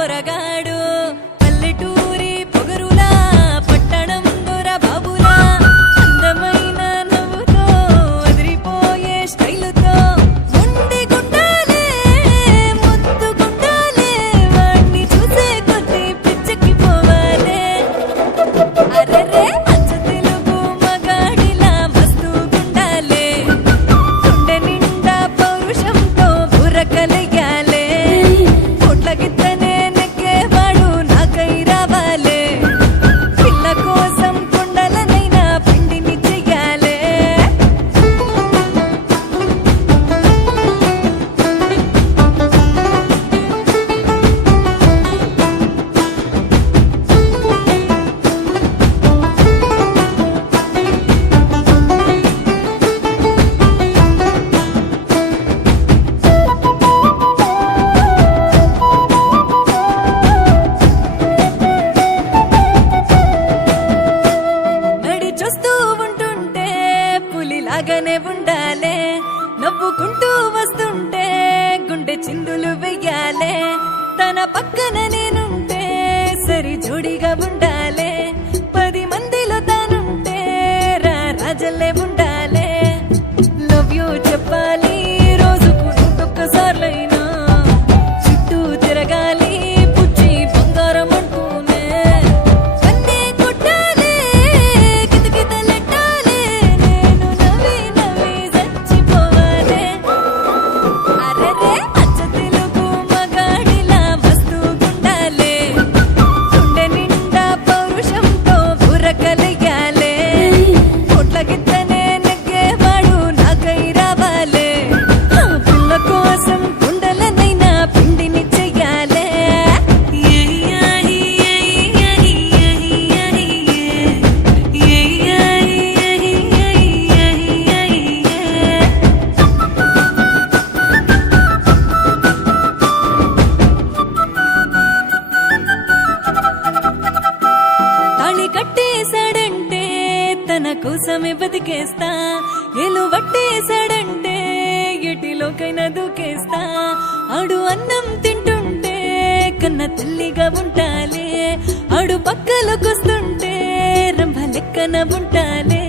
పోరగాడు పల్లెటూరి పొగరులా పట్టణం దొర బాబులా అందమైన నవ్వుతో అదిరిపోయే స్టైలుతో ముండి గుండాలే ముద్దు గుండాలే వాణ్ణి చూసే కొద్ది పిచ్చెక్కి పోవాలే అరెరే అచ్చ తెలుగు మగాడిలా మస్తు గుండాలే గుండె నిండా పౌరుషంతో బుర్రకలయ్యాలే కోట్ల గిత్తనే నెక్కేవాడు నాకై రావాలే పిల్ల కోసం కొండలనైనా పిండిని చెయ్యాలే నడి చూస్తూ ఉంటుంటే పులిలాగానే ఉండాలే నవ్వుకుంటూ వస్తుంటే గుండె చిందులు వెయ్యాలే తన పక్కన నేనుంటే సరి జోడిగా ఉండాలే 10 మందిలో తానుంటే రాజల్లే ఉండాలే లవ్ యూ చెప్పాలి రోజుకు 100 చుట్టూ తిరగాలి పుచ్చి బంగారం అంటూనే కన్నే కొట్టాలే కితకితలెట్టాలే నేను నవ్వి నవ్వి చచ్చిపోవాలే అరెరే అచ్చ తెలుగు మగాడిలా మస్తు గుండాలే గుండె నిండా పౌరుషంతో బుర్రకలయ్యాలే కోట్ల గిత్తనే నెగ్గేవాడు నాకై రావాలే ఆ పిల్ల కోసం గుండెలనైనా పిండిని చెయ్యాలే తాళి కట్టేశాడంటే తన కోసమే బతికేస్తా ఏలు పట్టేశాడంటే ఎటిలోకైనా దూకేస్తా ఆడు అన్నం తింటుంటే కన్న తల్లిగా ఉంటాలే ఆడు పక్కలోకొస్తుంటే రంభ లెక్కన ఉంటాలే